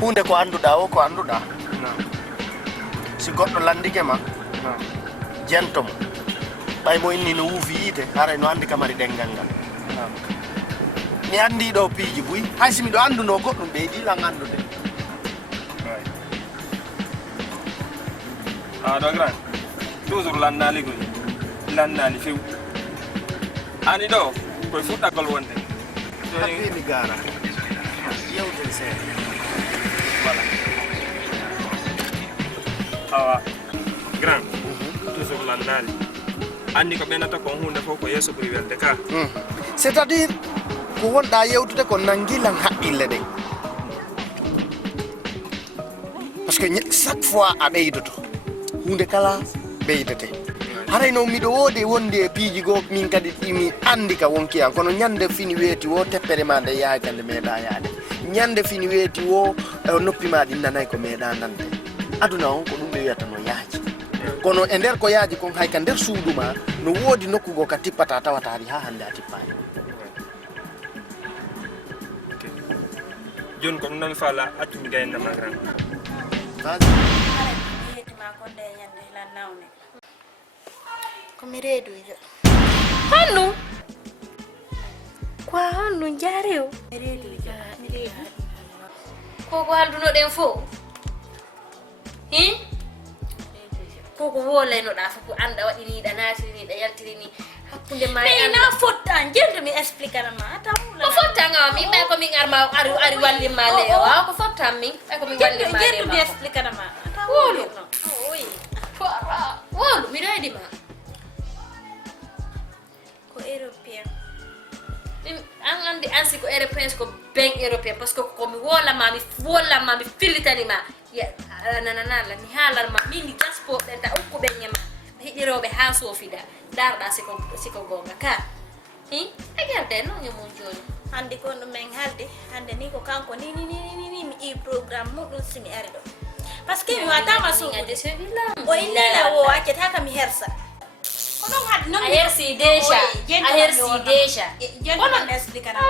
hunde ko anduɗa o ko anduɗa si goɗɗo landike ma jentomo ɓay mo inni no wuufi yiite haray no andi kamari ɗengal ngal mi andi ɗo piiji buy hay si miɗo anduno goɗɗum ɓeydilan andude ɗo grand toujours lannali koy lannali few ani ɗo koye fuɗɗagol wonde happimi gara yewten seeɗa voilà awa grand toujours lannali andi ko ɓenata kon hunde fof ko yeeso ɓuri welde ka c'est à dire ko wonɗa yewtude ko nanguilan haqqille ɗe par ce que chaque fois a ɓeydoto hunde kala ɓeydete harayno miɗo woodi wondi e piiji goo min kadi mi andi ka wonki an kono ñande fini weeti wo teppere ma nde yahay kande meeɗa yaade ñande fini weeti wo noppi ma ɗi nanayi ko meeɗa nande aduna on ko ɗum ɓe wiyata no yaaji kono e nder ko yaaji kon hay ka nder suudu ma no woodi nokkugo ka tippata tawataari ha hande a tippani joni ko ɗum noon faala accumi gaynama grand komi reedujo honnu ko honnu jarew mi reedujo koko haldunoɗen fof koko wolaynoɗa fof ko anda waɗiniɗa natiriɗa yaltirini hakkude ma mais na fottan jento mi expliquera ma ko fottanga min ɓay komin arma ari wallima lewa ko fottan min ɓay komin wallima jento mi expliquera ma wolu wolu miɗo heɗima ko européen an andi an siko européen ko ben européen par ce que komi wolama mi fillitanima nananala mi haalanma min ni gaspoɓe ta ukkuɓe ñema hiɗiroɓe ha soofida darɗa siko gonga ka a garde no ñamon joni hande kon ɗum en haalde hande ni ko kanko ni mi ƴii programme muɗum simi ari ɗo par ce que mi watama suuɗude o innila o accetaka mi hersa ko ɗon haade noon a hersi déjà onon expliquera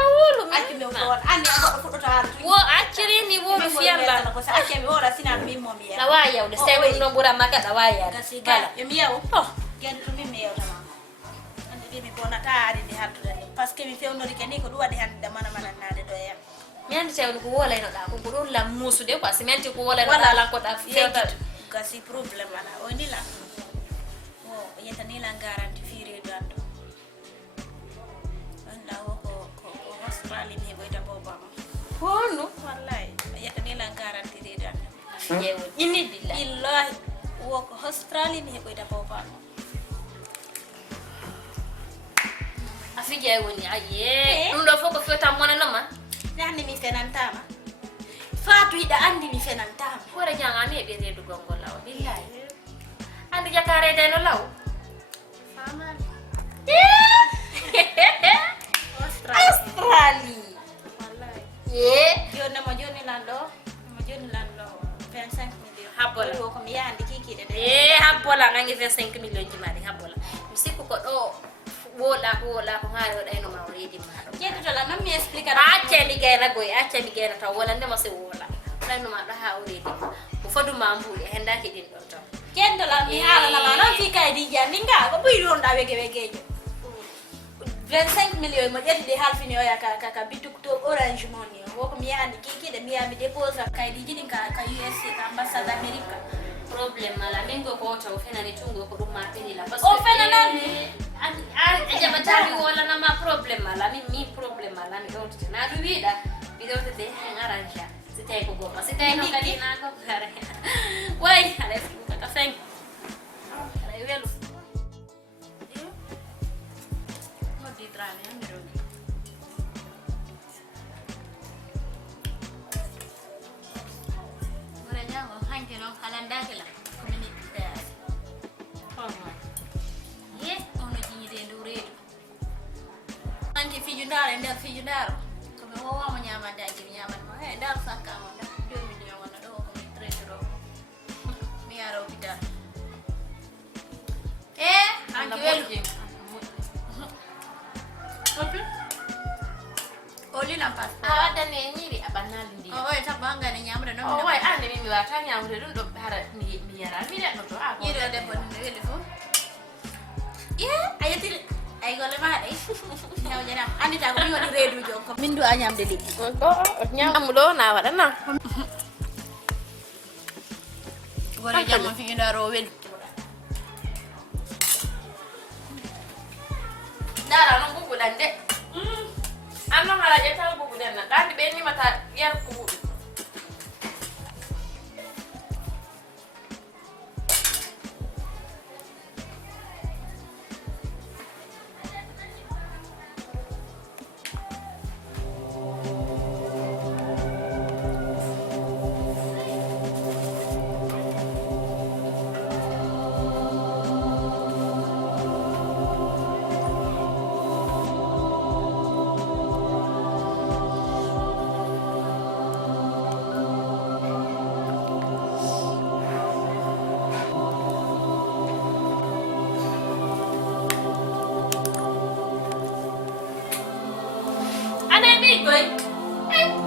acci mi woon ande goɗɗo fuɗɗoto haalde wo accirini woɓe fiyalla ko sa acci mi wora sina min mo mi yew ɗawa yewde so tawi ɗum ɗon ɓuranma ka ɗawa yewde gasi gala yomi yew gueɗe to min mi yewtama ande ɗi mi bonata aride haltude ni par ce que mi fewnodike ni ko ɗum waɗi hande manannade ɗo yam mi andi tawde ko wolaynoɗa ko ɗon lam muusude quoi si menti ko wolaynoɗa lankoɗa fewtade gasi probléme ala o ni la o yetani la garanti fi reedu an ɗo anda o ko Australie mi heɓoyta bobama honno wallahi yetani la garanti reedu an ɗo ƴeewo innidilla illahi wo ko Australie mi heɓoyta bobama a fijay woni aye ɗum ɗo fof ko fewta monanoma nani mi fenantama Fatou hiɗa andi mi fenantama hoore jangani heɓi reedu gongol law billahi andi jakarede no law famani Australie wallahi ye joni lan ɗo 25 millions habbola ko mi yahandi kikiɗe ɗe habbola nangi 25 millions jimaɗi habbola mi sikku ko ɗo wola ko haari o ɗaynoma o reedi ma ɗo jeddotola noon mi explique acca mi gayna goye acca mi gayna taw wala ndema se wola ɗaynoma ɗo ha o reedi ma ko faduma mbuuɗi hendaki ɗin ɗon taw jeddola mi haalanama noon fi kaydi jandinga ko ɓuyi ɗonɗa wegewegejo 25 millions mo ƴettide halfini oya ka bituk to orange moni woko mi yahandi kikiɗe mi yaha mi dépose kaydiji ɗin ka USC ka ambassade amérique probléme ala min go ko taw fenani tungo ko ɗum martinila o fenanami a jaɓatami wolanama probléme ala min probléme ala mi ɗowtete na ɗum wiiɗa mi ɗowtete en arrange si tawi ko gomma si tawi noon kadi na ko kare way aɗa ɗum kaka fen aɗa welu noddidrami han mi rogi wona jango hanke noon halandaki la komi niɗɗitayasi ye ono jiñide ndow reedu anti fiju ndaro e nder fiju ndaro komi wowama ñamande aji mi ñamanma e ndaro sakkama 2 millions wona ɗo komi traité ɗo mi yara hôpital hanki welu oli lampas awadane nyiri abanali ndi o e tabanga ne nyamre no o way ande mi wata nyamre dum do hara mi yara mi de to a yiri de bon ne weli fo ayati ay gole ma dai ñaw jara andi ta ko mi wadi redu joko min du anyamde liggi do nyam do na wada na gore jam fi ndaro weli dara no bugu dan de amno hala jeta bugu den na kandi be ni mata yar ko bugu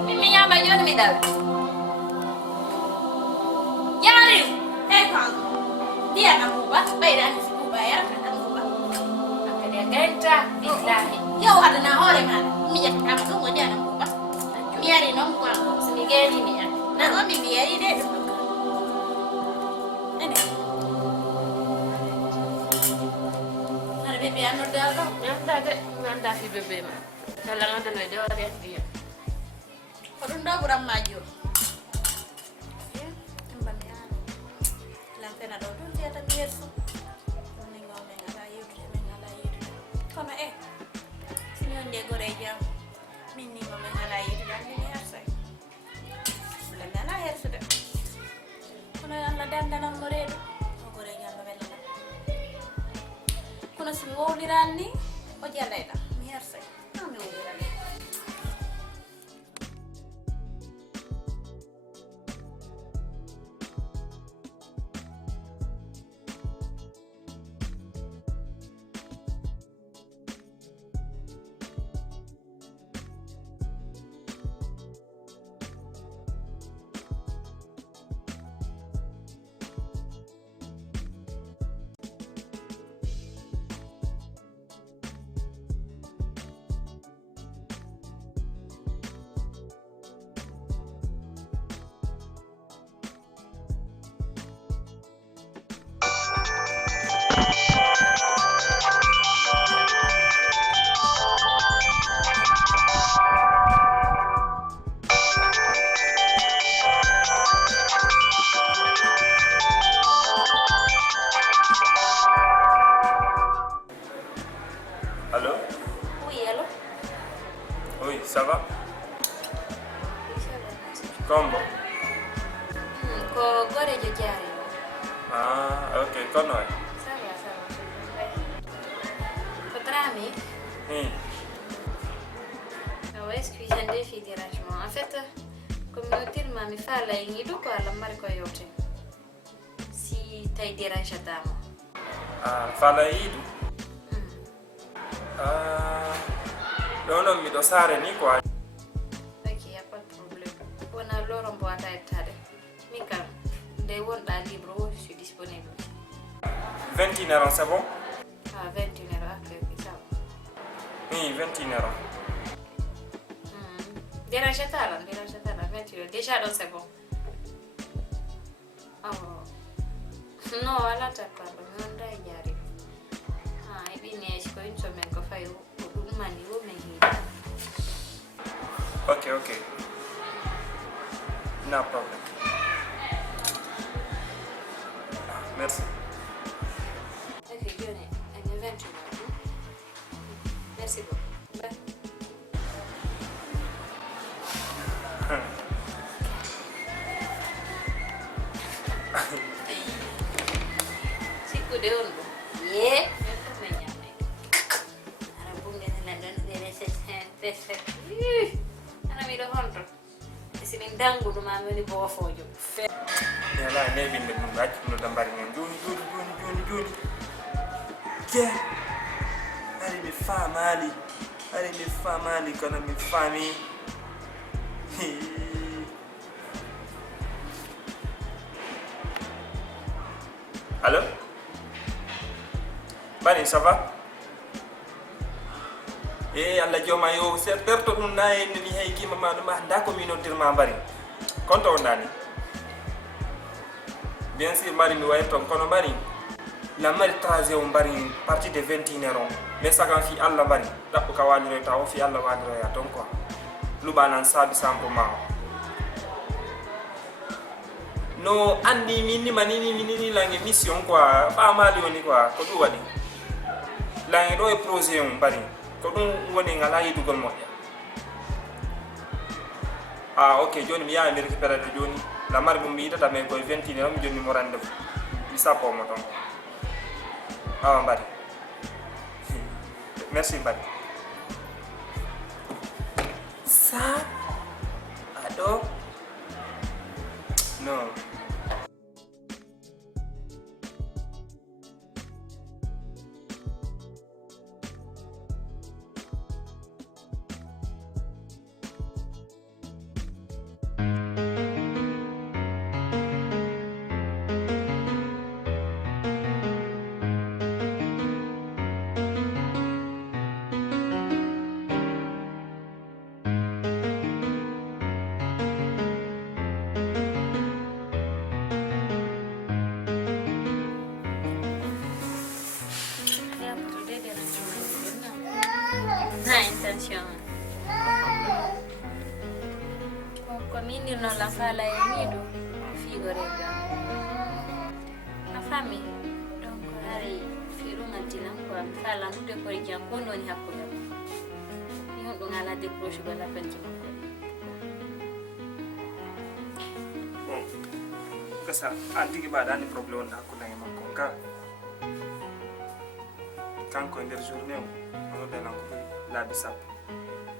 mi nyama yoni mi dal yari kan dia na muba bayda ni muba ya na muba akade ganta billahi yow adana hore man mi yak am ko mo dia na muba mi yari no muba simigeni mi na o mi yari de ene ara bebe ano dalo nanda fi bebe ma dala nganda no de ore dia Odun da buram maju. Temban ya. Lang tena do dun dia ta mirsu. Ningo me ngala yutu me ngala yutu. Kono sini on dia goreja. Min ningo me ngala yutu dan ni harsa. Bulan na harsa da. Kono alla dandanan moredo. Goreja lo bella. Kono simi wowliranni o jaleda. Mi harsa. Ami wowliranni. Ça va? Combo? Ko gore jo jari. Ah, ok, con rồi. Ça va. Ko trami? Ah ouais, excusez des filles dérangement. En fait, communauté mi fa la ngidu ko ala mari ko yote. Si tay dérange tamo. Ah, fa la yidu? Non, mi do sare ni quoi. Ok, y a pas de problème. On a loro mbo ata ettade. Mi kam, de wonda libre, je suis disponible. 21 €, c'est bon? Ah, 21 €, ok, ça va. Oui, 21 €. Dérange tala, 21 €. Déjà, donc c'est bon. Oh. No, ala takalo, non dai jari. Ah, e bine, ko insomen ko fai mani wo men hida. Ok. No problem. Merci. Ok, Johnny, an eventual. Merci beaucoup. Bye. Siku de on. Yeah. Ana mi do hondo sini dangu do ma woni bo fojo Yala ne binde dum gacc no dambari men joni ke ari mi famali Hari mi famali kono mi fami. Allô? Bani, ça va? Allah joma yo serterto dum na en mi hay kima ma dum da communauté ma bari. Konto nani. Bien sûr mari mi way ton kono bari. La mari tracé on bari partie de 21 euros. Mais ça kan fi Allah bari. Dabbu ka wani reta o fi Allah wani ya ton quoi. Lubanan sabi sampo ma. No andi minni manini langue mission quoi. Pas mal yoni quoi. Ko du wadi. Langue do e projet on bari. Ko ɗum woni ngala yidugol moƴƴa ok joni mi yaha mi récupérade joni lamar mum mi yidata mais koye 21 heures mi joni mo rendez-vous mi sappomo toon awa mbari merci mbari sa aɗo non intention ko minir non la fala e mido figo rega la famille donc hari firu ngatina ko fala nude ko jam ko noni hakkude ni on do ngala décrocher ba la peine ko bon kasa antigi ba dani problème na ko nangi makko ka kanko nder journée on do nan ko la bisap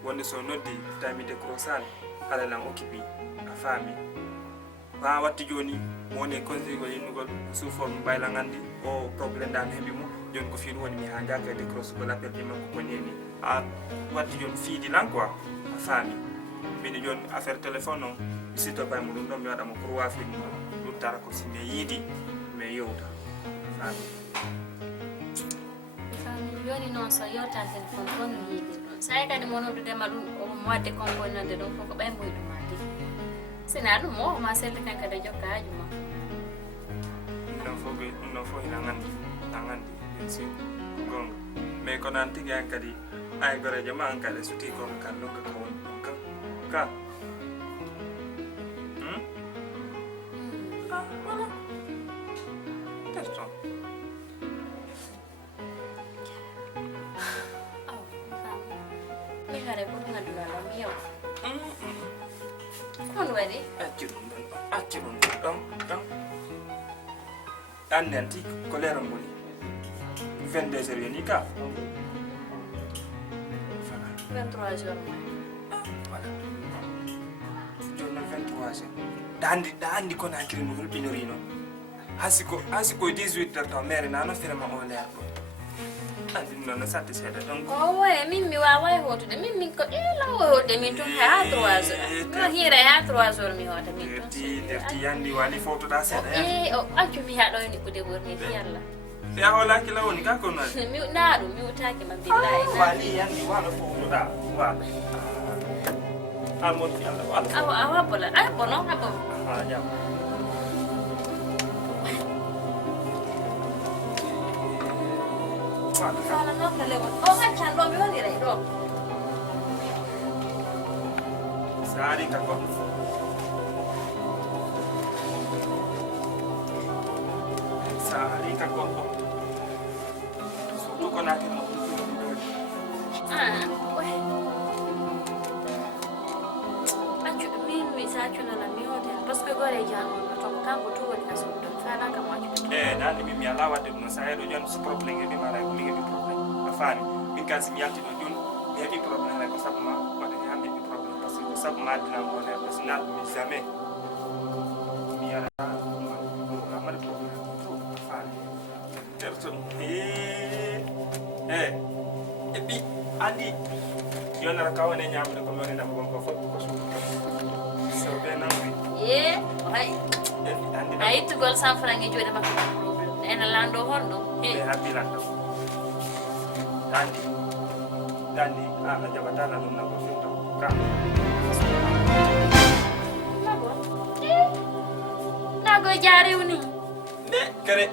wonde so noddi tami de croissant ala lan occupi a fami ba watti joni woni konsigo yinugol sous forme bayla ngandi o problème dan hebi mo joni ko fiidu woni mi ha jaka de cross ko l'appel di makko ko neni a watti joni fiidi lan quoi a fami bini joni affaire téléphone non sito bay mo dum do mi wada mo pour wa fi dum tara ko si me yidi me yowta fami joni non so yota téléphone kon no yidi non sai kadi mo nodu dema dum o mo wadde componente dum ko bay moy dum ati sina dum mo ma selde kan kada jokka haju ma no fo ina ngandi bien sûr gong me ko nan tigi an kadi ay gore jama an kadi suti ko kan no ka won ka voilà personne Kare ko ngadu la miyo. Kon wadi? Acirun dong. An nanti ko leram boni. 22 heures ni ka. 23 heures. Voilà. Jonna 23 heures. Dandi ko na kirin ngol pinorino. Hasiko 18 heures to mere na no firma on le ako. Andi non satisfaita donc oh ouais mimi wa hotude mimi ko ela hotude min ton ha 3 heures no hira ha 3 heures mi hotude min derti yandi wani foto da seda o accu mi ha do ni ko de borni fi yalla ya hola ki lawoni ka ko na mi naadu mi utaki ma billahi wali yandi wala foto da wala almo fi yalla wala awa bola ay bono habo ja Fala no kalewa. Oh kan chan lo mi wali rai do. Sari ka ko. Sari ka ko. So ko na ki mo. Weh. Acu mi sa acu na la mi hotel parce que gore jango to kango tu woni kaso to fala ka mo acu. Nani mi ala wadde no sa hedo jon so problème e mara mi ngi problème afani min kasi mi yalti do jon mi hebi problème ko sabu ma wadde mi hambi problème parce que sabu ma dina mo ne parce que na mi jamais mi ala ma mal problème afani terto e bi andi ñaamude ko noon ena wonko fof ko suudu so ɓe namdi a ittugol 100 francs e juuɗe makko probléme ena lando honno ɓe happilanta dandi a jaɓatana ɗum nago firta ka nago jaariw ni ne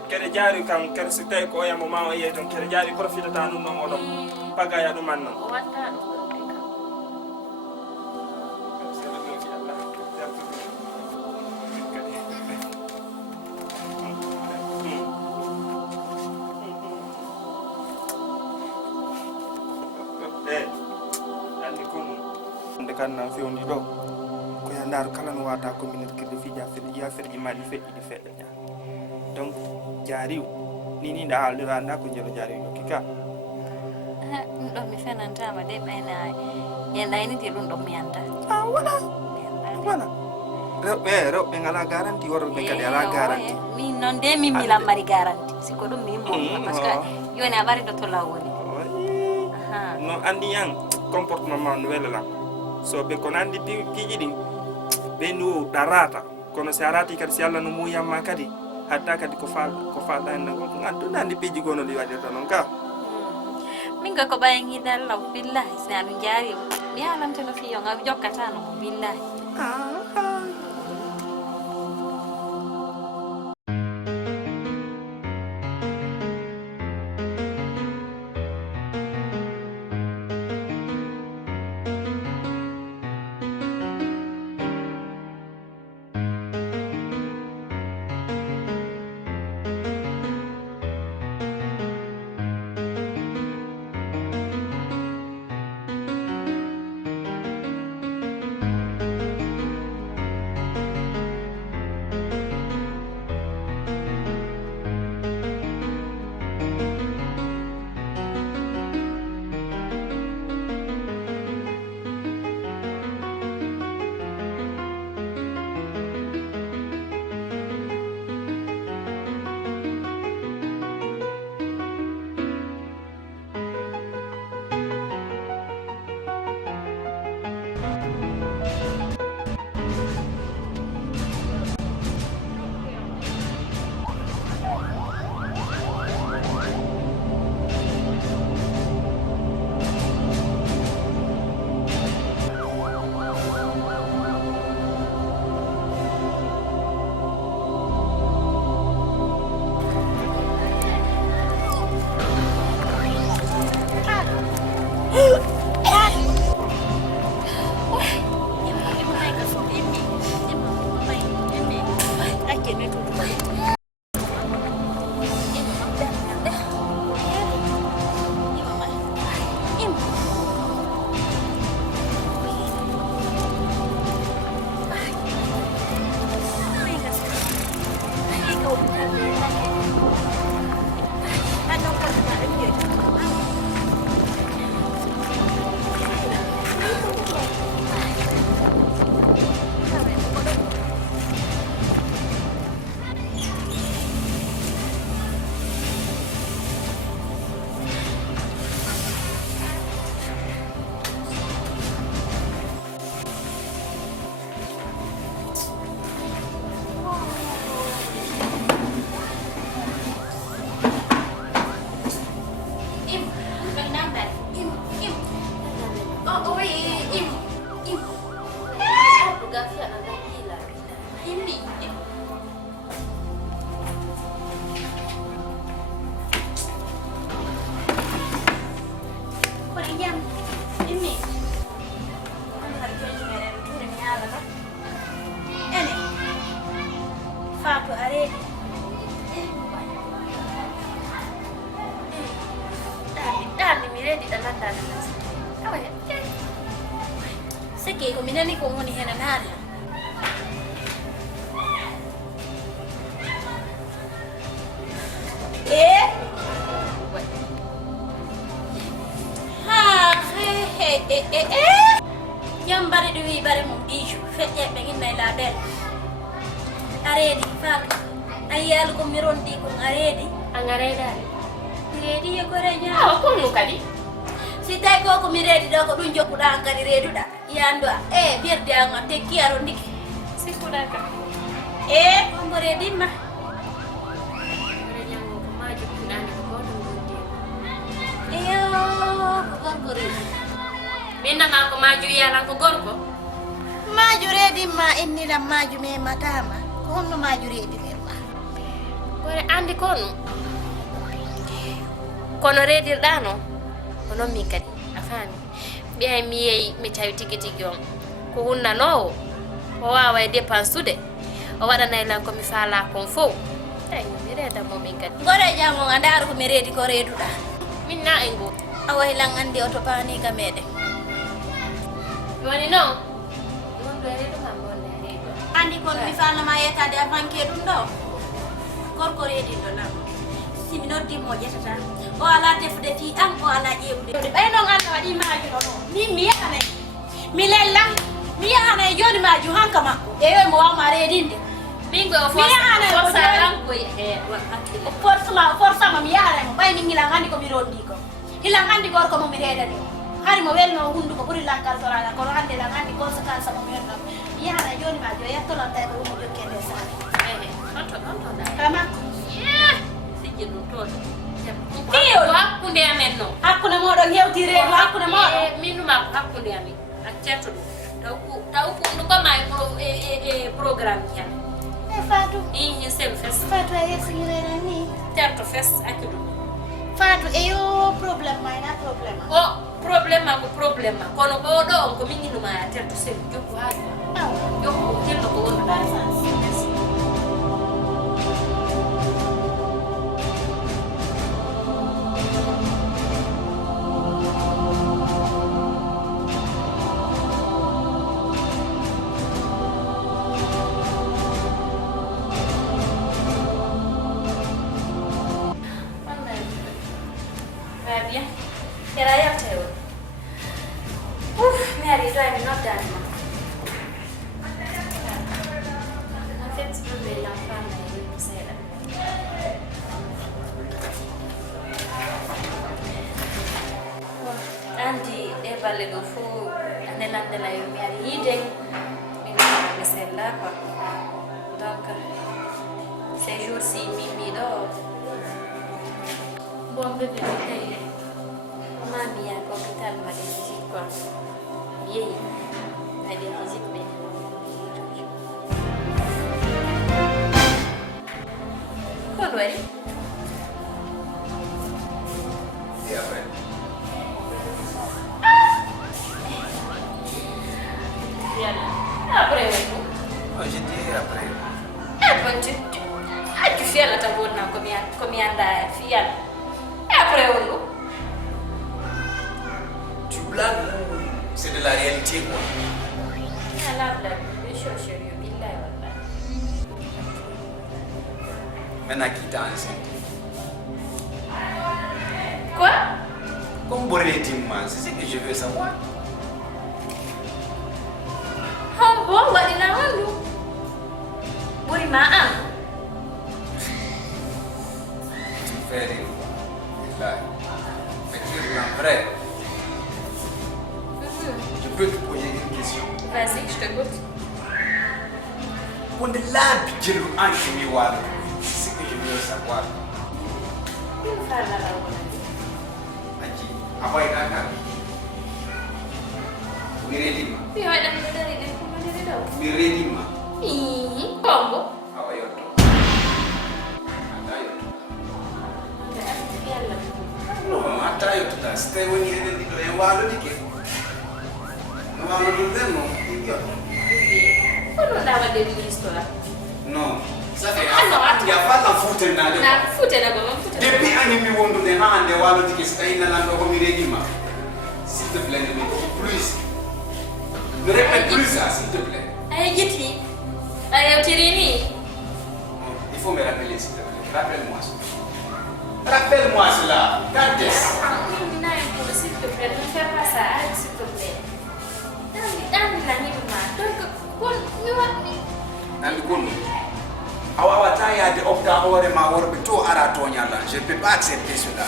kere jaari kam kere so tawi ko oyamo ma o yeey toon kere jaari profitata ɗum noon oɗon pagaya ɗuman noon o watta ɗum nde kanna fewndi ɗo ko yandaaru kala no wata communauté kede fija ya ferƴi maɗi feƴƴiɗi feɗɗa donc jaariw ni nda haaldira anda ko jelo jaariw jokki ka ɗum ɗon mi fenantama de ɓayna en ɗayniti ɗum ɗon mi anda wala rewɓe ngala garanti worɓe kadi ala garanti min noon de min milan mari garanti siko ɗum mi mo par ce que joni a ɓari ɗo to law woni no andi yan comportement ma no welalam so ɓe kono andi piiji ɗin ɓe ndu ɗarata kono si a rati kadi si allah no muyamma kadi hatta kadi ko falɗa henne ko andude andi piiji gono ɗi waɗirta noon ka min ga ko ɓayen hidal law billahi sina ɗum jaari mi yalamte no fiyo nga jokkatano mo billahi Seki ko minani ko ngoni hena nala. Nyambare duwi bare mum biju fete be ngi nay la del. Aredi fak. Ayal ko mirondi ko aredi. Angareda. Aredi ya ko renya. Ah, ko nu kadi. si tawi ko mi reedi ɗo ko ɗum jokkuɗa an kadi reeduɗa yandu birde an a tekki aro ndiki sikkuɗa ka ombo reedimma ore ñango ko maji kuɗani ko goto gondi iyo ko gorko reedi min nama ko maju yalan ko gorko maju reedimma innilam maju mematama ko honno maju reedimirma gore andi ko ɗum kono reedirɗa no ko noon min kadi a faami ɓiyay mi yeeyi mi tawi tigi tigi on ko hunnanowo o wawa e dépense tude o waɗanay lan komi faala kon fof eyi mi reedamo min kadi gore jam on a ndaara ko mi reedi ko reeduɗa min na e ngo a wahilan andi o to panika meɗen woni noon ɗum ɗo reeduma bonde reedo andi kono mi falnama yettade a banque ɗum ɗo gorko reediɗo nam simi noddimo ƴettata o ala defude fi an o ala ƴeewde ɓay noon Allah waɗi maajuno ɗo min mi yahanay mi lella mi yahanay joni maju hanka makko e yoy mo wawma reedinde min go forsarankoye he won hakkille forsama mi yahanay mo ɓay min hilan handi komi rondi ko hilan handi gorko mo mi reedani o hari mo welno hunduko ɓuri lankal sorala kono hande lan handi conséquence mo mi wonnam mi yahanay joni maju o yettolantay ko ɗum o jokkede sane onto kala makko sijje ɗum toon Iyo hakkunde amen no hakkunde moɗon hewti reedu hakkunde moɗon minuma ko hakkunde amen ak certo ɗum taw ko ɗum koma e programme hen Fatou hin sel fes Fatou a yeesinirena ni certo fes accu ɗum Fatou eyo probléme ma ena probléme o probléme ma ko probléme ma kono oɗo on ko min inuma a certo sel jokku haaju jokku hello ko wonɗa bien. Era ya teo. Mary driving not that much. En fait, je vais la femme et c'est là. Andi e balle do fu anelande la yo mi ari yiden mi mi sella quoi. Donc ces jours-ci mimi do bon bébé mi Mami à l'hôpital m'a des visites quoi. Vieille. Elle a des visites mais. Quoi doit aller? Et après Après oui. Moi j'ai dit après. Après tu fais la tabona comme yanda fial. Après on Tu blagues ou c'est de la réalité quoi? la blague, je cherche le billahi wallah. Maintenant qui t'a enceinte? Quoi? Comme Boré dis-moi, c'est ce que je veux savoir. Oh bon, wali na wandu. Buri maan. Tu me fais rire. Billahi. Mais tu es un vrai. Je peux te poser une question. Vas-y, je t'écoute. Pour de l'arbre, je le enchaîne, c'est ce que je veux savoir. Une femme là là. Aji, apa yang akan? Miredima. Puis on a des Miredima. Combo. Apa yoto? Ada yoto. No, ada yoto. Tak stay when you need to yang walu dikit. Walu dulu no. Quando andava a dire l'istoria? No. Sabe? Ano? Ya fala fute na de. Na fute na goma fute. Depuis ani mi wondo de hande walu dikit stay na lando ko miredima. S'il te plaît, ne me dis plus. Ne répète plus ça, s'il te plaît. Ay jiti. Ay tirini. Il faut me rappeler, s'il te plaît. Rappelle-moi cela. Rappelle-moi cela. Quand est-ce? S'il te plaît, ne fais pas ça, s'il te plaît. Dami la nima. Donc, kon mi wani. Nandi kono. Awa wata ya de opta hore ma worbe to ara to nyala. Je peux pas accepter cela.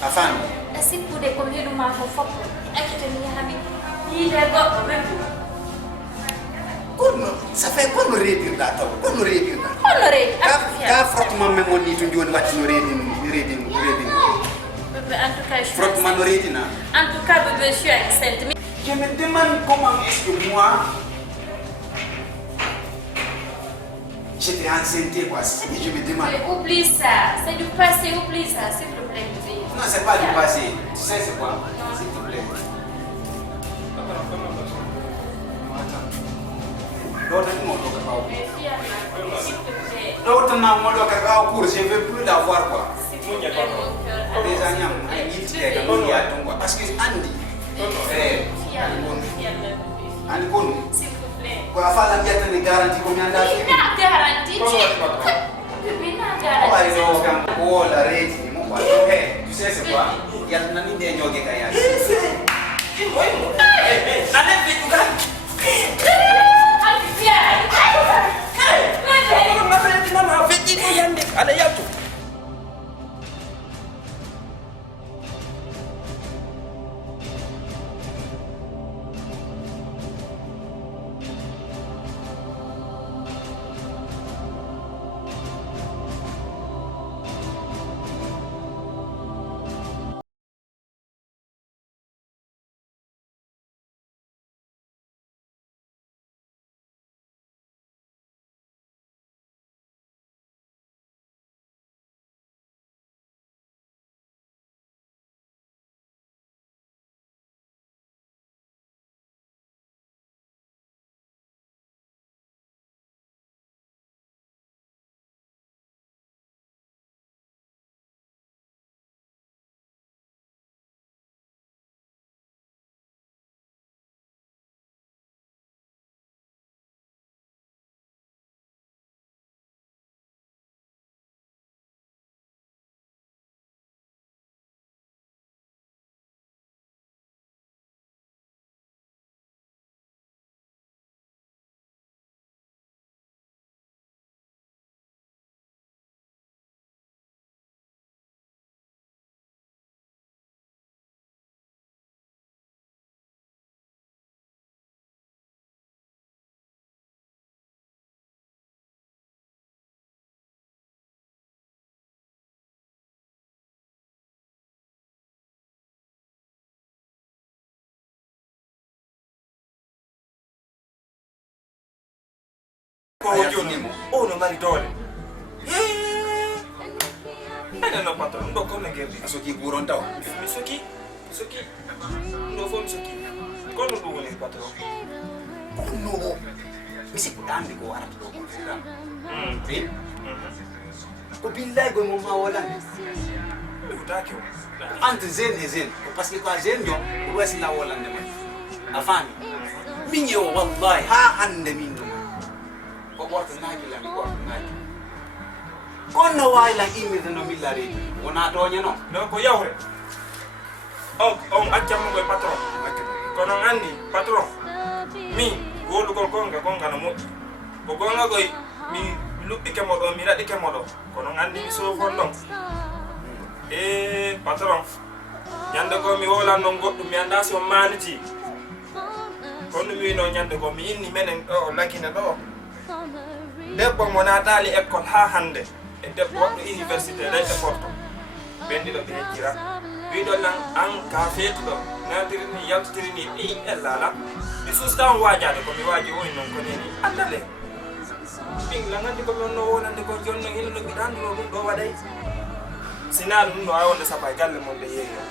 Ta femme. sikkude ko heɗuma ko foppo accete mi yahami yiide goɗɗo ɓendu kono ça fait kono reedirɗa taw kono reedirɗa holno reedi ka frottement men wonni to joni watti no reedin en tout cas frottement no reedina en tout cas bébé je suis enceinte je me demande comment est-ce que moi j'étais enceinte quoi c'est ce que je me demande oublie ça c'est du passé oublie ça s'il te plaît bébé non c'est pas du passé tu sais c'est quoi s'il te plaît D'autres n'ont pas le cours, je ne veux plus l'avoir quoi. Des agnams, parce que Andy, s'il vous plaît. quoi faire la biette de garantie combien d'années? Garantie. Oh la régie, mon quoi. Tu sais c'est quoi? Il y a un ami de Nyoge Kaya. Allez, vite, ada yatu oh no mari dole no patron ndo ko ngerdi Soki buron taw. mi soki ndo fo mi soki ko no dugoni patron No. Misi kudandi ko warat do ko fuda. Ko billahi go mo ma wala. utake Entre zen et zen. Parce que quoi zen yo, ko wasi la wala ndema. Afani. Minyo wallahi ha hande min do. Ko borto naji la ko naji. Kono wayla imi no millari. Wona to nyano. no ko yawre on accam mo patron kono ngandi patron mi wolu ko gonga no mo ko gonga goy mi luppi ke modo mi radi ke modo kono ngandi mi so fondon patron nyande ko mi wola non goddo mi anda so maniti kono mi no nyande ko mi inni menen o lakina do debbo mo natali école ha hande e debbo waddo université lay e porto bendi do be jira wi do lan an ka fetu do natiri ni yaltiri ni elala mi sustan wajade ko mi waji woni non ko ni andale bing la ngandi ko non wonande ko jonno hinno bi dan no dum do waday sinal no awonde sapay galle mon de yeyo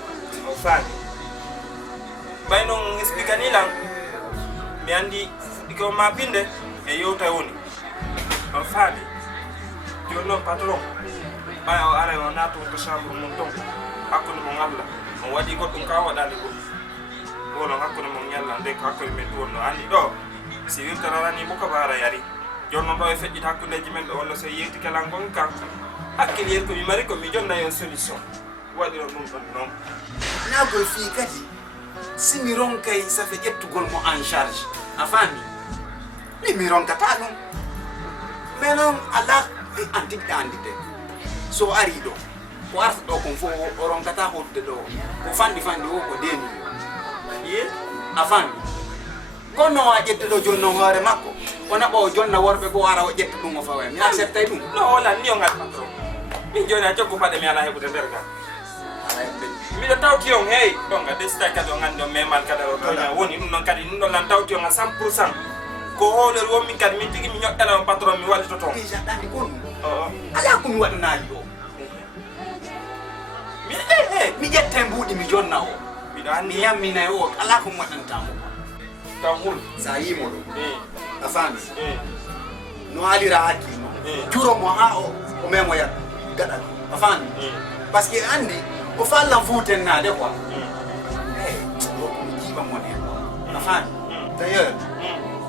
o faani bay non expliquer ni lan mi andi diko ma pinde e yowta woni o faani jonno patron bay o ara o nato to chambre mon ton hakkude mo ngalla on wadi goddum ka wadande ko wolo hakkude mo nyalla de ko hakkude men wonno andi do si wirtarani mo ko bara yari jonno do e fejjita hakkudeji men do wala so yewti kala gon kan hakkil yer ko mi mari ko mi jonna yon solution wadiro dum don non Na go fi kadi. Si mi ron kay ça fait ettugol mo en charge. Afani. Ni mi ron kata dum. Mais non ala antik andite. So arido. ko arta ɗo kon fof o ronkata hodde ɗo ko fandi o ko 2 millions ye a fandi kono a ƴette ɗo joni noon hoore makko o naɓa o jonna worɓe goo ara o ƴetta ɗum o fawa mi acceptay ɗum no wala ni o ngat patron min joni a coggu paɗe mi ala heɓude nder gal miɗo tawti on hey ɗon ga desita kadi o gandi o memal kadi o toña woni ɗum noon kadi ɗum ɗon lan tawti on a 100% ko hoolori wonmin kadi min tigui mi ñoƴƴala on patron mi wallito toon déjà ɗandi gonɗum ala komi waɗanaji o mi ƴette mbuuɗi mi jonna o mbiɗo anndi mi yamminay o ala komi waɗantamo taw hul sa yimo ɗo a faami e no alira hakkille curomo ha o memoyat gaɗa a faami par ce que andi o fallan fuutennade quoi o komi jiiɓa mon hen a faami d'ailleurs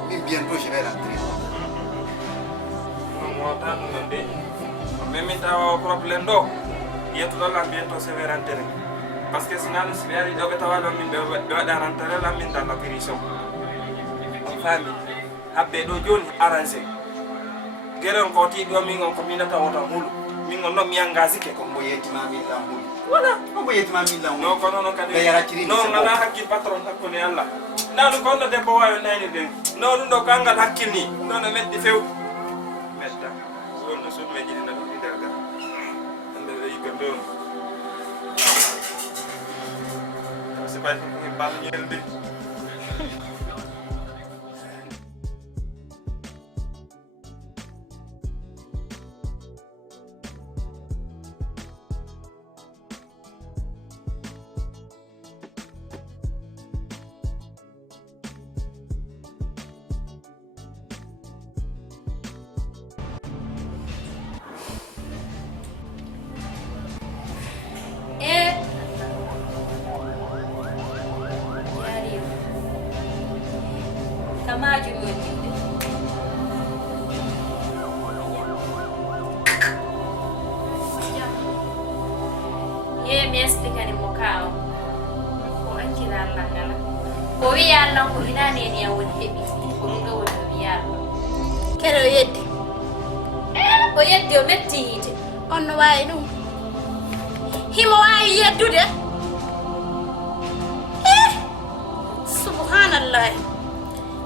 min bientôt je vais rentrer wota ɗum non de mais min tawa probléme ɗo yettoɗolla bientôt sévé rentere par ce que sinano si ɓe ari ɗo ɓe tawaɗo min ɓe waɗa rentere la min dans la prison on faami habbe ɗo joni arrangé gueɗe on ko tiɗo min on ko minata wota hulu min on noon mi engagé ke kombo yettima min lan huli voilà kombo yettima min lan huli no ko noon kadi ɓe yaracciri non ala hakkil patron hakkude Allah na ɗum ko onno debbo wawi nayni ɗen no ɗum ɗo kangal hakkil ni noon o metti few metta wonno suuɗme jiɗina ɗum nder gal ande ɓe yiga ɗon si ɓay balñelde Kamaji mwenye ye mi explica ni mokao ko ankira Allah ngala ko wi Allah ko hinane ni awon hebi ko nga won wi Allah kero yeddi o yeddi o metti yite on no wawi ɗum himo wawi yeddude subhanallahi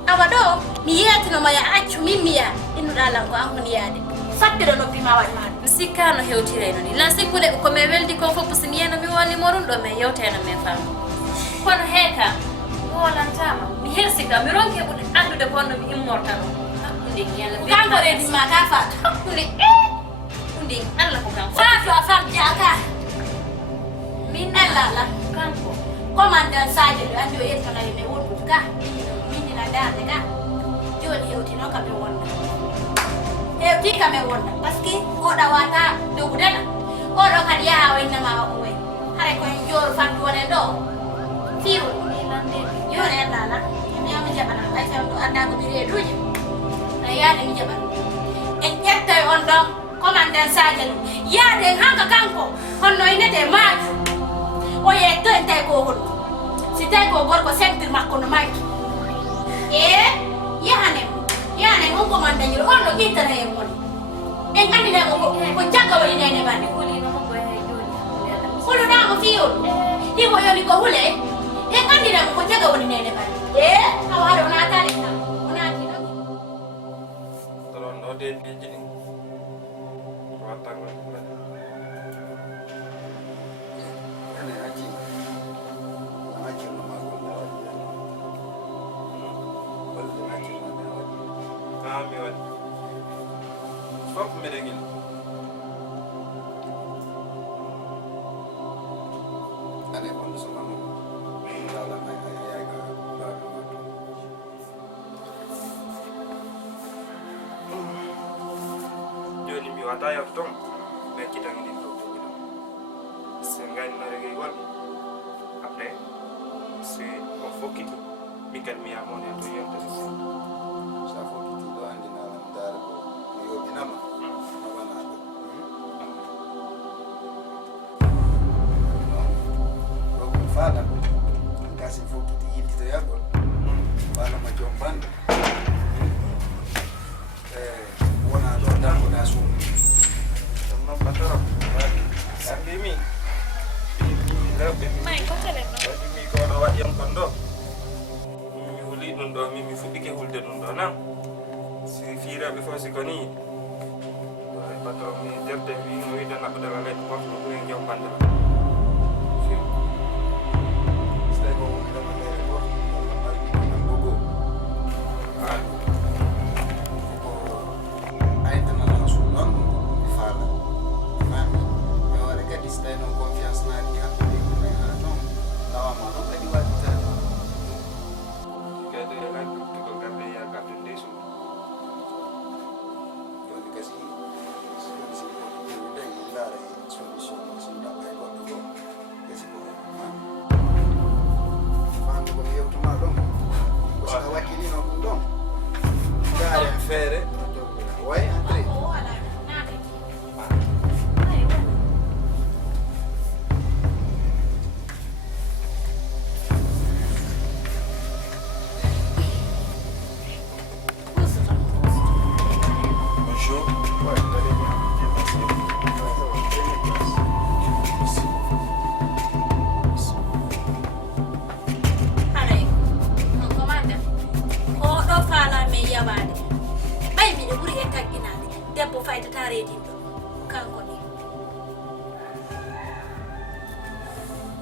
awa ɗo mi yeetinoma ya accu min miya innuɗa lan ko an hon yaade fattiɗo noppi ma waɗi maɗum mi sikkano hewtire no ni lan sikkude ko me weldi ko fof so mi yeno mi woni morun ɗo men yewteno men fam kono heka mi wolantama mi hersika mi ronke ɓuɗe andude konno mi immortano hakkude yalla kanko redima ka fatu hakkude hunde Allah ko kanko fatu a fam jaka min ellala kanko commandant sadio ɗo andi o yettonayi me wondude ka mindina darde ka joni hewtino kame wonna hewti kame wonna par ce que oɗa wata dogudana oɗo kadi yaha waynnama o way haray koye jooru fattu wonen ɗo fiiwol joni ellala miyami jaɓana ɓay taw ɗo anda ko mi reeduji a yaade mi jaɓan en ƴettoy on ɗon commandant sadio yaaden hanka kanko honno inete maaju o yetto en tawi ko honno si tawi ko gorko sentir makko no manki yahanen on commandant on no ƴittana en woni en andinamo ko jagga woni nene bande huluɗamo fiyol ɗimo yoli ko huule en andinamo ko jagga woni nene bande awa haɗa wona tali kam wona tiɗo toron no de jini wattangol ane hakkille hakkille ma golle a waɗi golle hakkille ma a waɗi mi waɗi fof mbeɗe gil ane wonde so mamo dawla may a yeyga baaɓe ma to joni mi wata yawde toon ɓe kitangi ɗin ɗo jogi ɗo so gaynare gol après si on fokkiti mi kadi mi yamone to yewtere sen sa fokkiti ɗo andinalam daara ko mi yoɓinama no wona ɗo ɗo ko faala kasi fokkiti yiltitoyagol falama joom bande wona ɗo dargoɗa suumu ɗum noon patoro sa mbimi hulde ɗum ɗo nan si fiiraɓe fof si ko ni bato mi defde wino wiide naɓude la leydi goto no ɓuuri jew bande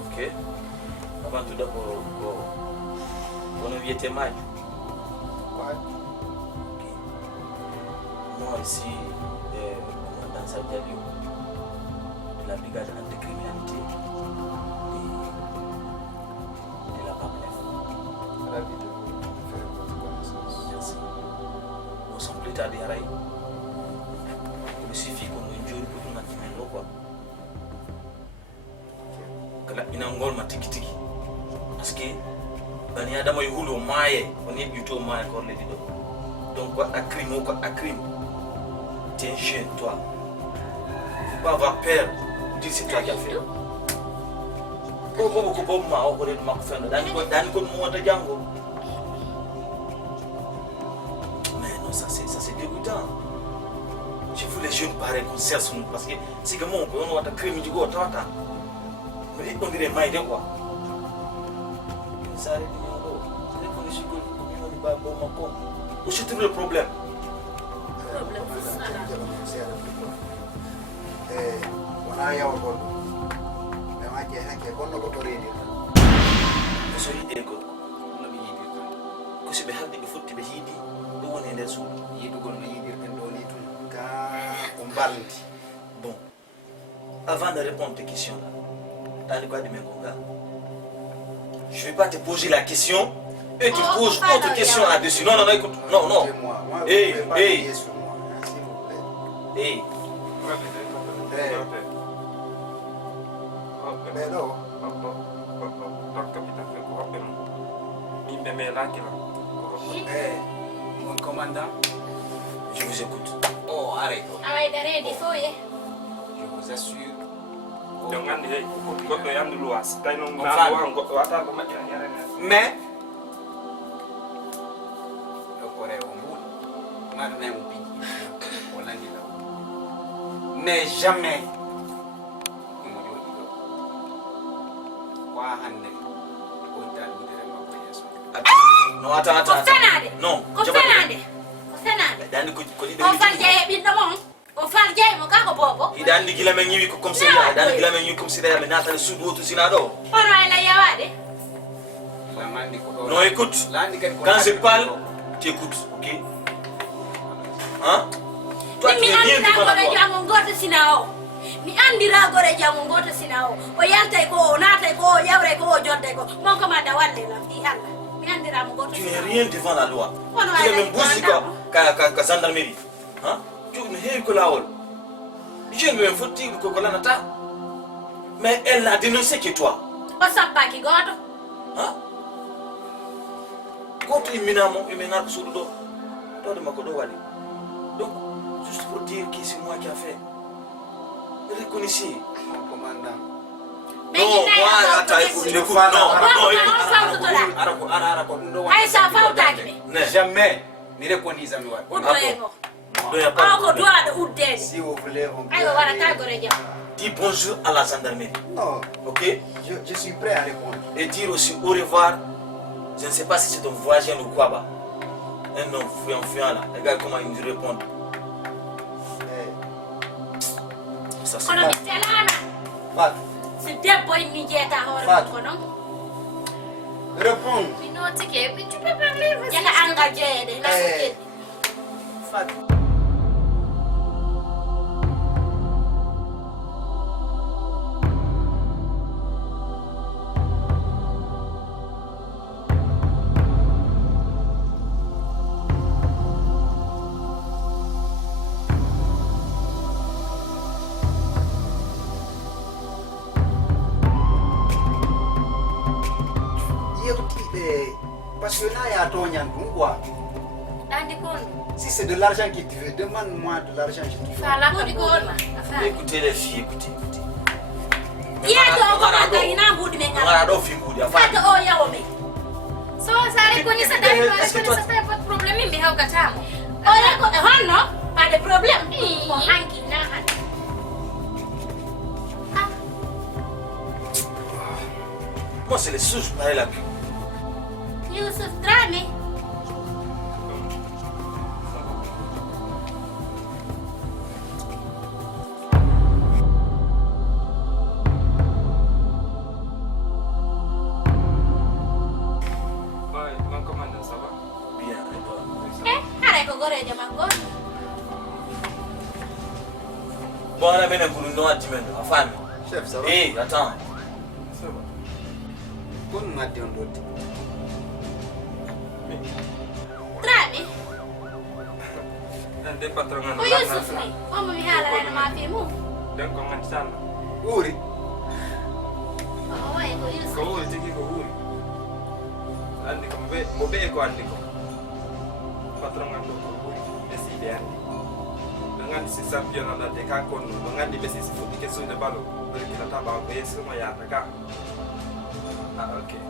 Ok. Avant tout d'abord, on invite Mike. Ouais. Ok. Moi ici, commandant Sadjalio de la brigade anticriminalité de la BACNEF. Ravi de vous faire votre connaissance. Merci. Nous sommes plus tard des rails. Il suffit qu'on nous injure pour nous maintenir l'eau quoi. Kala ina ngol ma tiki tiki parce que bani adama y hulo maye on est plutôt maye ko le dido donc quoi a crime t'es un jeune toi faut pas avoir peur dis c'est toi qui as fait ko ma o ko le ma ko fendo dan ko mo wata jango mais non ça c'est dégoûtant. Je veux les jeunes pareils qu'on cherche parce que c'est que mon on wata crime du go tata. Mais on dirait maïdé quoi. Ça arrive c'est qu'on est sûr que on n'est pas bon macon. Où se trouve le problème? Wona yaw gon mais ma ke hanke gonno ko reedi Ko so yide ko no bi yidi ko so be habde be fotti be yidi do woni nder suudu yidu gon no yidir den do ni tun ka ko baldi. Bon, avant de répondre à tes questions là, je ne vais pas te poser la question et tu poses autre question là-dessus. Non, écoute, non. Hey. Mais non. Mon commandant, Je vous écoute. oh arrête, je vous assure. donc andi hey goɗɗo e andu luwas tawi noon On na famille. wawan goɗɗo wata ko majji an yarani Mais le corée au monde, madame ou mais jamais Non, attends. Non, ko fenade dandi ko di o farje ɓiɗɗo mon o farje mo kako bobo i dandi gila men ñiwi ko comme ça dandi gila men ñiwi comme ça mais natane sudu wotu sina do ono ela yawade non écoute quand je parle tu écoutes ok hein toi tu mi es bien devant la andira toi jango goto sina o mi andira gore jango goto sina o yaltay ko o natay ko o yawray ko o jodday ko mon ko madda walle lam fi Allah mi andira mo goto tu n'es rien devant la loi Oh non, tu es elle même est boussi grande, ka gendarmerie hein tu ne heewi ko lawol je ne me fotti ko lanata mais elle n'a dénoncé que toi o sappaki goto hein goto imminamo ko suudu ɗo ɗo de makko ɗo waɗi donc juste pour dire que c'est moi qui a fait reconnaissez commandant. non moi attends écoute non Aïssa fawtaki ɓe ne Jamais ni répondis à moi. uddo e go do ya pas o ko duwaɗo uddede Si vous voulez, on peut. aywa waɗa ka gore jam dis bonjour à la gendarmerie Non, ok je suis prêt à répondre. et dire aussi au revoir je ne sais pas si c'est ton voisin ou quoi bah non, fouillant là. Regarde comment il nous répond. Ça c'est kono pas. mi telana Fat, si debbo mi jeeta hoore Fat. ko non réponds. You know, ticket, but you better leave us. jaka anga jeede na ko jeddi Fat. Parce que là, il y a ton yankou, quoi. Andi kono. Si c'est de l'argent qui te veut, demande-moi de l'argent, je te fais. Fala ka Kodi kono. kono. Afani. Écoutez les filles, écoutez. yeeto ko manga ina buudi me On ngala a d'offre goudi fata afanye. o yawo me So sare koni sa dai pa koni sa dai pot problem mi haw katamo. o yako e honno pas de problème ko hanki na han Moi c'est les sous pour aller là. Yusuf Dramé Ouais, mon commandant, ça va? Bien, et toi? hare ko gorejo makko Bon, on a bien un boulot non à Dimeno, afanye. Chef, ça va? Eh, attends. Ça va. Qu'on m'a dit un autre. Dramé Nan de patron ngan. ko Yusuf ni omo mi haalare ma fi mum Den ko ngan tan. Uri. o waye ko Ko Yusuf wuri tigi ko wuri. Andi ko mo be ko andi ko. Patron ngan ko wuri. Decide andi. Ngan si champion na de ka kon no ngan di besi si futi ke so de balo. Bari kita ta ba ko yesu ma ya ta ka. Ah okay.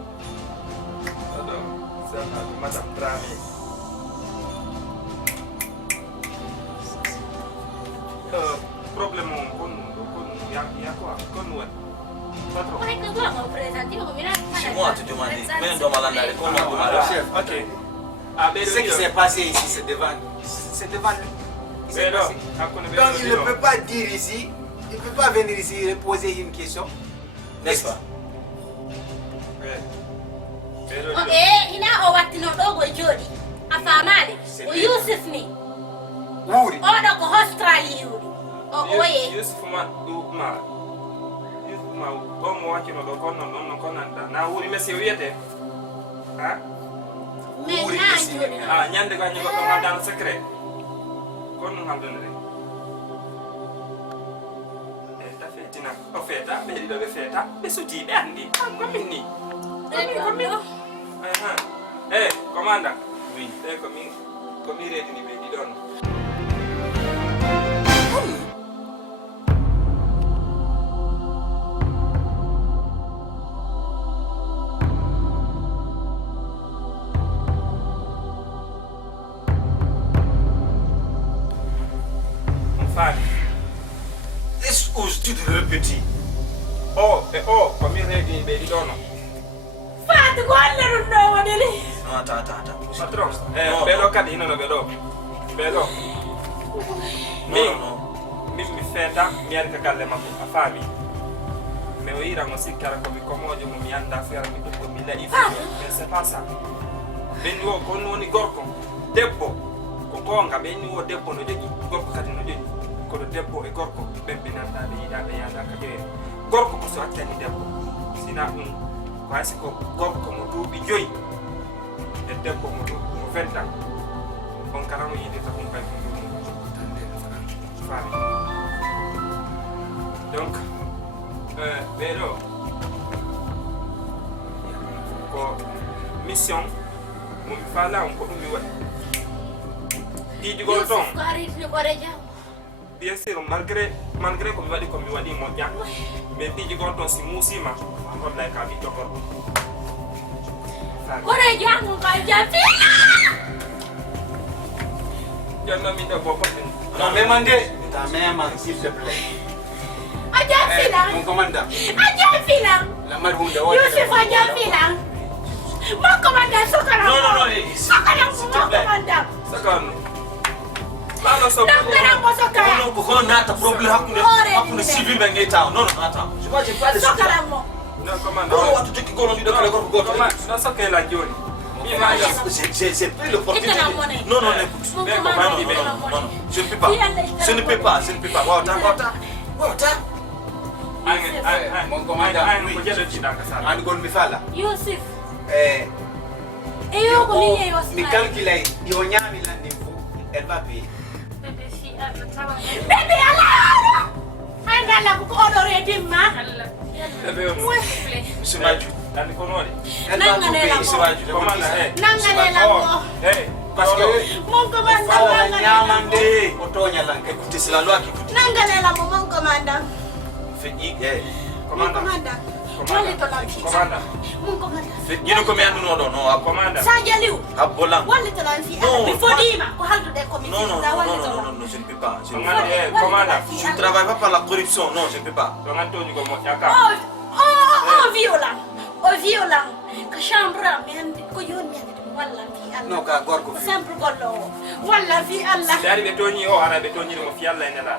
Ado, sana madam Dramé. Problème kon ya quoi kon wat. Patron. ko ko go mo présenter ko mina C'est moi à te demander. Mais dans ma lande, comment on Alors, demande? chef, Ok. Ah, ben, ce qui s'est passé ici, c'est devant lui. C'est devant lui. Il s'est Mais non, passé. Donc il ne peut pas dire ici, il ne peut pas venir ici et poser une question. N'est-ce pas? o e ina o wattino ɗo go jooɗi a famade o Yusuf ni Uri. oɗo ko australie yiwɗi o oye Yusuf ma o mo wakino ɗo kon non kon nanda na wuri mais c'est wiyete ha mais Uri na ici. jooɗi no ah nyande ko nyogo ɗo ngandano secret kon no ngaldonere e ta fetina o feta ɓe ɗiɗo ɓe feta ɓe suti ɓe andi an komin ni commandant Oui. ɓe komi redini ɓe ɗiɗon fami Est-ce que tu te répètes? komi redini ɓe ɗiɗono faatu ko alle ɗum ɗo waɗiri Non, attends. patron Non. ɓeɗo kadi hinono ɓeɗo Non, non. min mi feeta mi yari ka galle makko a faami mais o yirango sikkara komi komojo mo mi anda fera mi ɗum ko mi layi mais c'est pas ça ɓenni o kon woni gorko debbo ko gonga ɓenni o debbo no jogi gorko kadi no jogi kono debbo e gorko ɓen ɓe nanda ɓe yiɗa ɓe yada ka ƴeere gorko ko so accani debbo sina ɗum ko haysi ko gorko mo duuɓi 5 e debbo mo 20 ans on kala mo yiɗirta ɗum kay ko ɗum faami donc ɓeɗo ko mission momi faala on ko ɗum mi waɗi ɗiɗigol ton Yusuf ko aritni ɓore jam bien sûr malgré komi waɗi komi waɗi moƴƴa mais ɗiɗigol ton si muusima a hollay ka ɓiɗɗo gorko ɓorejo amum ko jam fiina jonno min ɗo bo poɗɗen Non, mais mandez ta main, s'il te plaît. a jam Mon filan commandant, a jam filan la marhunda. Yusuf a jam filan mon commandant sokalam Non, non, non, s'il te sokalam plaît, s'il mon te plaît. commandant kan lala so ko nata problem hakuna civil ben ngeta non attends je vois j'ai pas de Sokaramo. non commande ko watu tukki golo ni do kala gorko goto na so ke la joni mi ma j'ai pris l'opportunité Ita na money. non écoute Mon Mais commande, comment ita il na met? money. non je ne peux pas je ne peux pas wata Mon commandant, ko jelo ci da ka sala an gol mi fala Yusuf. yo Eyo ko ni yo mi calculé yo nyami landi fu elle va payer Bébé, si Allah tawa. Baby ala. Anga la ko odore dimma. Allah. bebe on monsieur Maju dan ko noni elle va Nanga vous ne la payer monsieur Maju commande Nanga la ko. parce que Mon commande. fala nyamande o tonya lan écoutez c'est la loi qui coûte Nanga la mo mon commande. fait Mon commande commande. Wale to la fi. commande Mon commande. fait you know combien nous non commande Sajaliu. abolan Wale to la fi. Non, Before dima ko haldu de ko mi non da wale to la. non je ne peux pas commande je ne travaille pas par la corruption non je ne peux pas do ngan to ni ko mo yaka violent. Violent. Ka chambra men ko yon men wala fi Allah. no ka gorko fi Simple gollo. Wala fi Allah. dari be toni o ara be toni mo fi alla ina la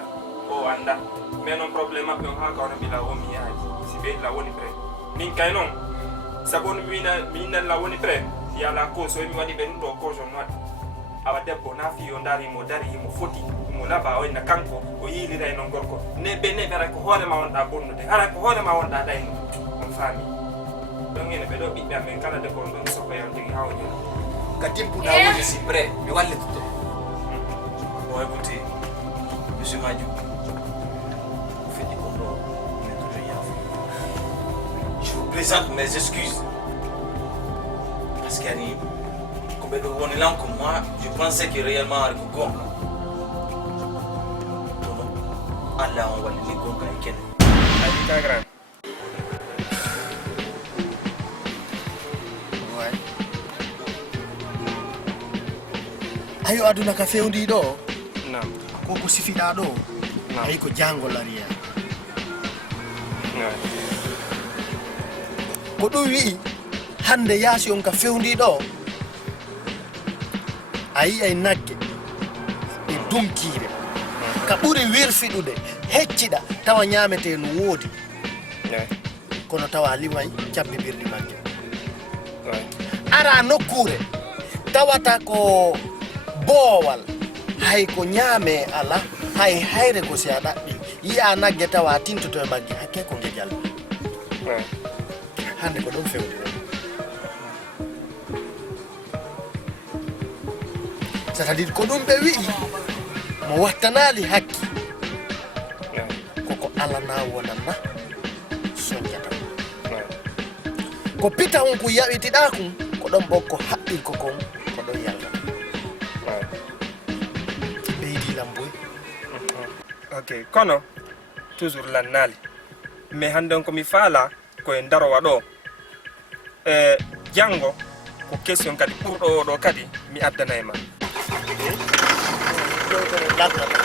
o anda mais non problème ko ha ka on bi la o mi yaji si be la woni pre min kay non sabon mina la woni pre ya la ko so mi wadi ben do ko jon wat awa debbo na fi yo dari mo foti mo laba o na kanko o yili ray non gorko ne be ne gara ko hore ma wonda bonnude ara ko hore ma wonda dayno on fami don ngene be do bibbe amen kala de bon don so ko yon tigi hawni ka timpu da woni si prêt mi walle to bon écoutez monsieur Maju vous faites du complot mais tout rien je vous présente mes excuses parce que ani ko be do woni lan ko moi je pensais que réellement ari ko gonga non Allah on wali ni gonga e ken ali ka gran ayo aduna ka fewndi ɗo nam koko sifiɗa ɗo ayi ko jangol ari hen ko ɗum wi'i hande yaasi on ka fewndi ɗo a yi ay nagge ɗe dumkiire ka ɓuri wirfiɗude hecciɗa tawa ñamete no woodi kono tawa limay cabbibirɗi magge ara nokkure tawata ko boowal hay ko ñaame ala hay hayre ko si a ɗaɓɓi yiya nagge tawa tintoto e magge hakke ko ngejal hande ko ɗum fewndi ɗon c'est à dire ko ɗum ɓe wi'i mo wattanali hakki koko alana wonanna soñjata ko pita on ko yaɓitiɗa kum ko ɗon bokko haɓɓir ko kon ko ɗon yalgata ɓeydi lamboy ok kono toujours lan naali mais hande ko mi faala koye darowa ɗo janngo ko question kadi ɓurɗo ɗo kadi mi addana e ma lagdata